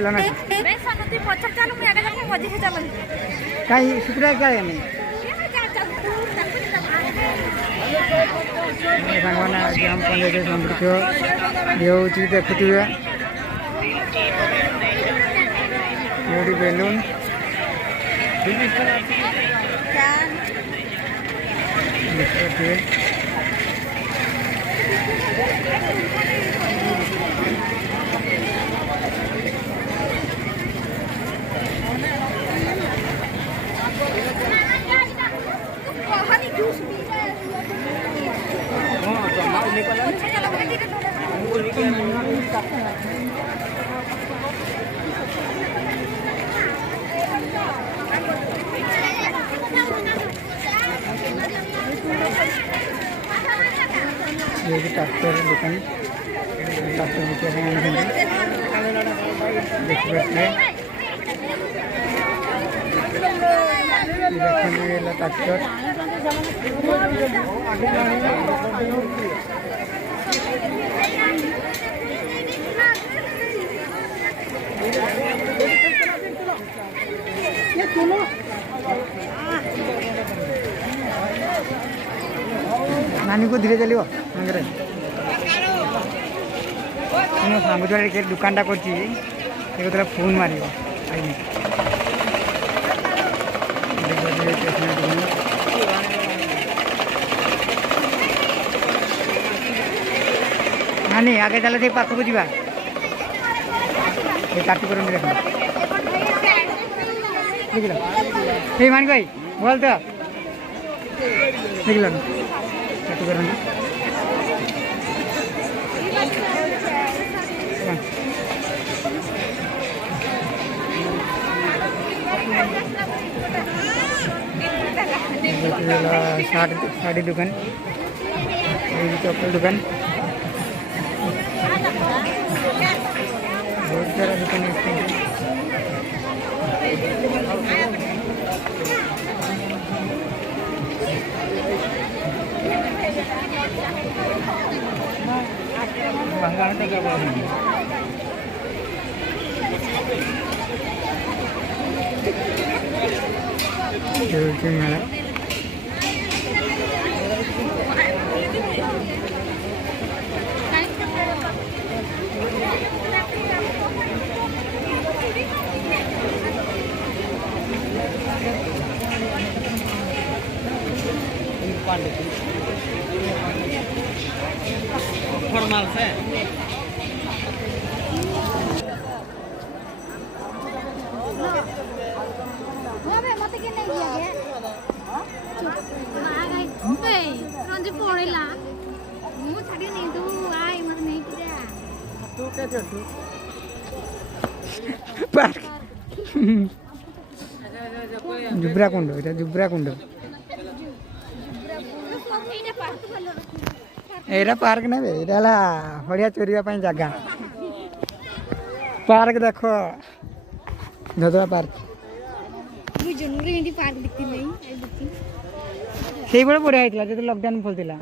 गेला ना मैं सनती पछक चालू मैं आगे जाके मजी से चलन काही सुकरा काय नाही भगवान ग्राम पंचायत संपर्क ये देखुए ये बेलून ये ट्रैक्टर दुकान ट्रैक्टर ट्रैक्टर नानी को धीरे चलो मंगरे सांग के दुकानटा कर फोन मार नानी आगे चल पाख को जा काटी कर देख मान भाई बोल तो देखल काटी कर साड़ी दुकान चप्पल दुकान बहुत सारा दुकान मेला फॉर्मल से मत के नहीं दिया गया आ गई बे रंजी पड़ेला मु छाड़ी नहीं तू आई मत नहीं किया तू क्या करतू पार्क जुब्रा कुंड এটা जुब्रा कुंड एरा पार्क ना बे एला बढ़िया चोरिया पाई जगह पार्क देखो धदरा पार्क मुझे जनवरी में पार्क दिखती नहीं आई दिखती সেই বড় পড়ে আইতলা যেতে লকডাউন ফলতিলা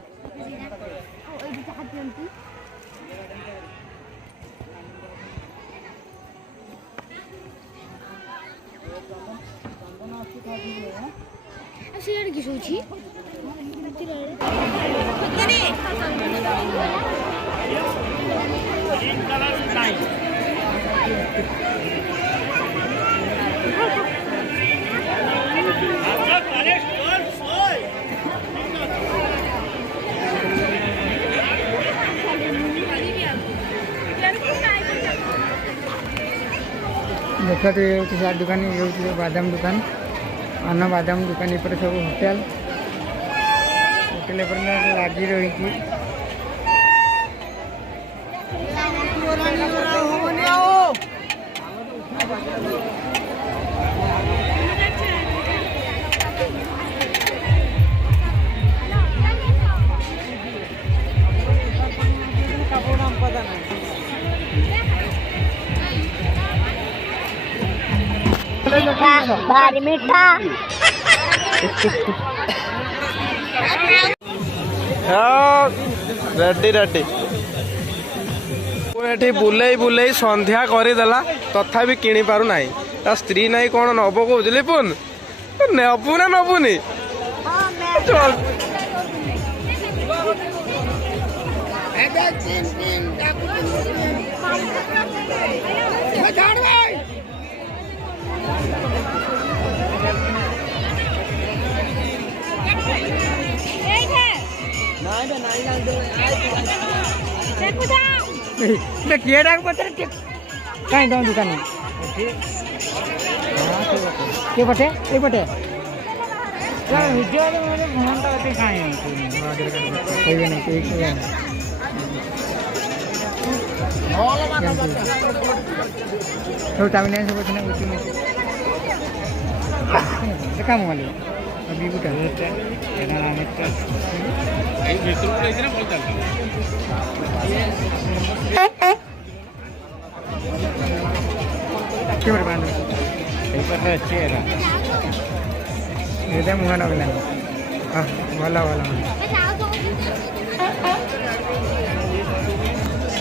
সিয়ার কি শুছি देखा तो ये चार दुकान ये बादाम दुकान अन्न बादाम दुकान ये सब होटेल होटेल लगी रही भारी मीठा रेडी रेडी बुले बुले संध्या करदेला ତଥାପି କିଣି ପାରୁନାହିଁ। ତା ସ୍ତ୍ରୀ ନାହିଁ କ'ଣ ନବ କହୁଛି ଲିପୁନ୍ ନେବୁ ନା ନବୁନି? କିଏ ଡାକ ପଚାରେ କାହିଁ ତମ ଦୋକାନ କିଏ ପଟେ ଏଇ ପଟେ କହିବେ ନାହିଁ କେହି ସବୁ ତାମିଲ ସବୁ ଅଛି ନା କାମ ଗଲେ ବିବୁଟା କେବେ ବାନ୍ଧ ଏଇଟା ମୁହଁ ନଗଲାନି ଭଲ ଭଲ